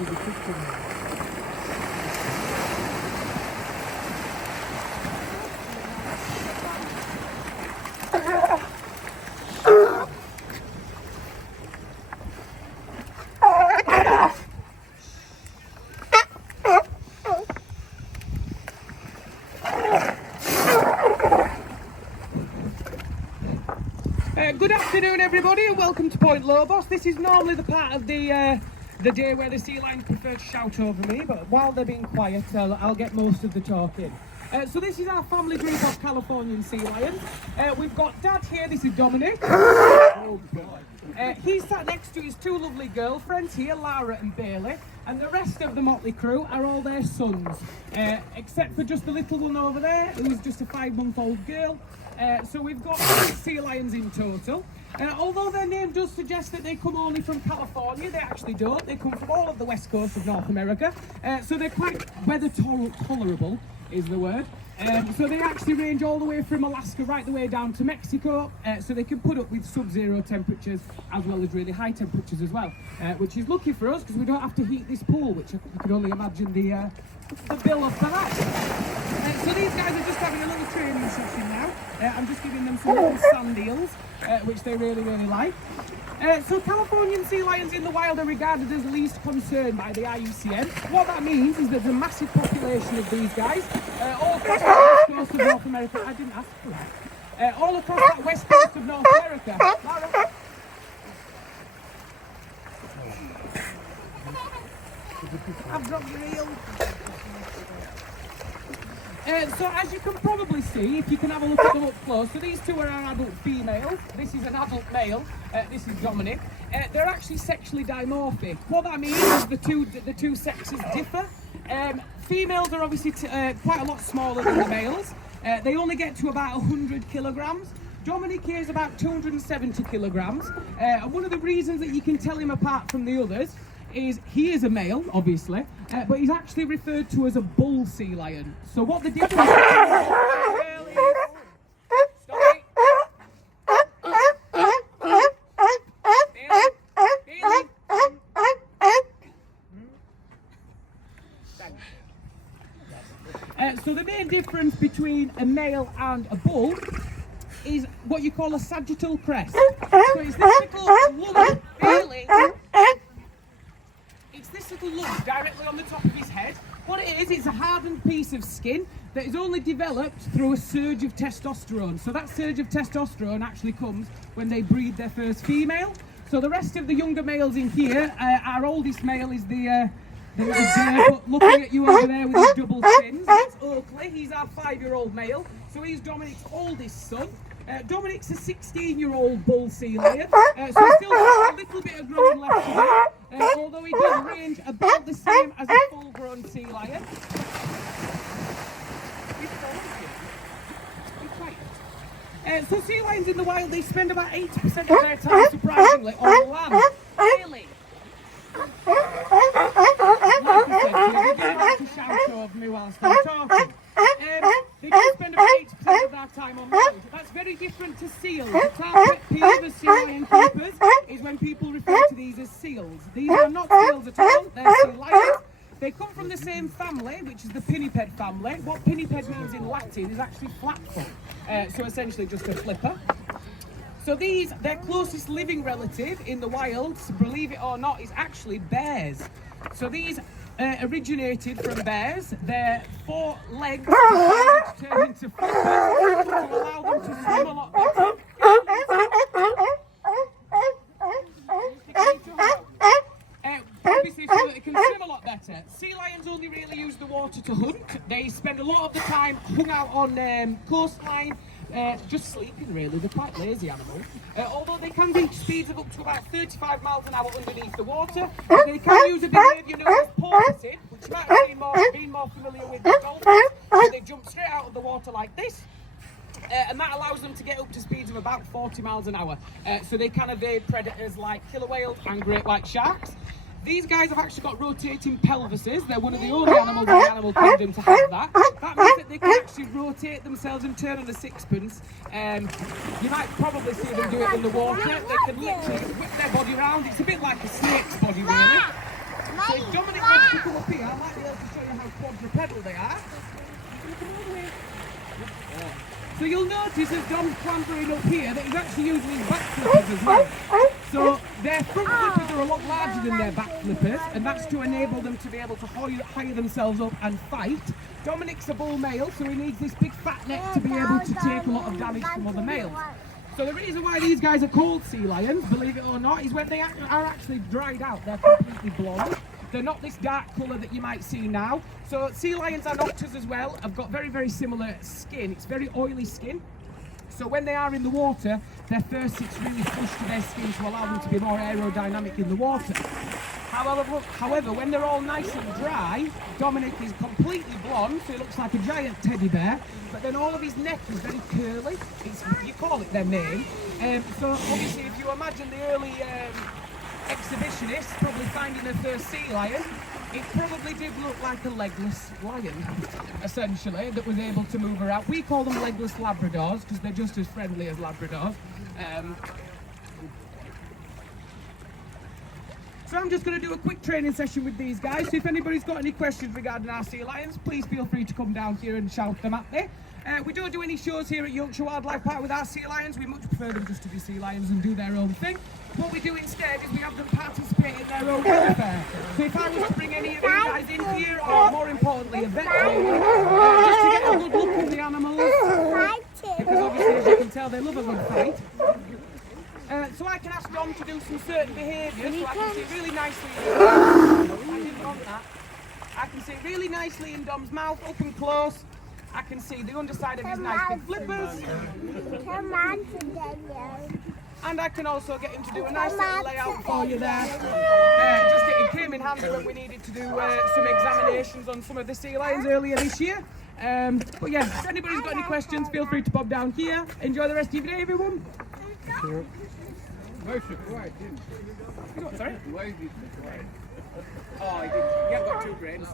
Good afternoon, everybody, and welcome to Point Lobos. This is normally the part of the day where the sea lions prefer to shout over me, but while they're being quiet, I'll get most of the talk in. So this is our family group of Californian sea lions. We've got Dad here, this is Dominic. He's sat next to his two lovely girlfriends here, Lara and Bailey, and the rest of the motley crew are all their sons, except for just the little one over there, who's just a 5-month-old girl. So we've got 6 sea lions in total. Although their name does suggest that they come only from California, they actually don't. They come from all of the west coast of North America. So they're quite weather tolerable, is the word. So they actually range all the way from Alaska right the way down to Mexico. So they can put up with sub-zero temperatures as well as really high temperatures as well. Which is lucky for us because we don't have to heat this pool, which you can only imagine the bill of that. So these guys are just having a little training session now. I'm just giving them some little sand eels, which they really, really like. So Californian sea lions in the wild are regarded as least concern by the IUCN. What that means is there's a massive population of these guys all across the west coast of North America. I didn't ask for that. All across that west coast of North America. Lara. I've dropped your eel. So as you can probably see, if you can have a look at them up close, so these two are our adult females, this is an adult male, this is Dominic. They're actually sexually dimorphic. What that means is the two sexes differ. Females are obviously quite a lot smaller than the males. They only get to about 100 kilograms. Dominic here is about 270 kilograms. And one of the reasons that you can tell him apart from the others is he is a male, obviously, but he's actually referred to as a bull sea lion. So what the difference So the main difference between a male and a bull is what you call a sagittal crest. So it's this little lump, Bailey. It's this little lump directly on the top of his head. What it is, it's a hardened piece of skin that is only developed through a surge of testosterone. So that surge of testosterone actually comes when they breed their first female. So the rest of the younger males in here, our oldest male is the little bear, looking at you over there with his double chins. That's Oakley, he's our 5-year-old male. So he's Dominic's oldest son. Dominic's a 16-year-old bull sea lion, so he still has a little bit of growing left to do, although he does range about the same as a full-grown sea lion. So sea lions in the wild, they spend about 80% of their time, surprisingly, on land. Really? Like I said, they like to shout over me whilst I'm talking. They do spend about 80% of their time on land. That's very different to seals. The pet peeve of sea lion keepers is when people refer to these as seals. These are not seals at all, they're sea lions. They come from the same family, which is the pinniped family. What pinniped means in Latin is actually flatfoot, so essentially just a flipper. So their closest living relative in the wild, believe it or not, is actually bears. So these originated from bears. Their 4 legs turn into flippers to allow them to swim a lot better. Obviously, so that they can swim a lot better. Sea lions only really use the water to hunt. They spend a lot of the time hung out on coastline, just sleeping really. They're quite lazy animals. Although they can reach speeds of up to about 35 miles an hour underneath the water, they can use a behaviour known as porpoising, which you might have been more familiar with dolphins. So they jump straight out of the water like this. And that allows them to get up to speeds of about 40 miles an hour. So they can evade predators like killer whales and great white sharks. These guys have actually got rotating pelvises. They're one of the only animals in the animal kingdom to have that. That means that they can actually rotate themselves and turn on a sixpence. You might probably see them do it underwater. They can literally whip their body around. It's a bit like a snake's body, really. So if Dominic here, I might be able to show you how quadrupedal they are. So you'll notice as Dom's clambering up here that he's actually using his back flippers as well. So their front flippers are a lot larger than their back flippers, and that's to enable them to be able to hire themselves up and fight. Dominic's a bull male, so he needs this big fat neck to be able to take a lot of damage from other males. So the reason why these guys are called sea lions, believe it or not, is when they are actually dried out, they're completely blonde. They're not this dark colour that you might see now. So sea lions and otters as well have got very, very similar skin. It's very oily skin. So when they are in the water, their fur sits really flush to their skin to allow them to be more aerodynamic in the water. However, when they're all nice and dry, Dominic is completely blonde, so he looks like a giant teddy bear, but then all of his neck is very curly. You call it their mane. So obviously if you imagine the early exhibitionists probably finding their first sea lion, it probably did look like a legless lion, essentially, that was able to move around. We call them legless Labradors because they're just as friendly as Labradors. So I'm just going to do a quick training session with these guys. So if anybody's got any questions regarding our sea lions, please feel free to come down here and shout them at me. We don't do any shows here at Yorkshire Wildlife Park with our sea lions. We much prefer them just to be sea lions and do their own thing. What we do instead is we have them participate in their own welfare. So if I was to bring any of you guys in here, or more importantly a veterinarian, just to get a good look at the animals, because obviously as you can tell they love a good fight. So I can ask Dom to do some certain behaviours, so I can see really nicely I didn't want that. I can see really nicely in Dom's mouth, up and close. I can see the underside of his nice big flippers. And I can also get him to do a nice little layout for you there. It came in handy when we needed to do some examinations on some of the sea lions earlier this year. But yeah, if anybody's got any questions, feel free to pop down here. Enjoy the rest of your day, everyone. Sorry? Oh, you haven't got 2 brains.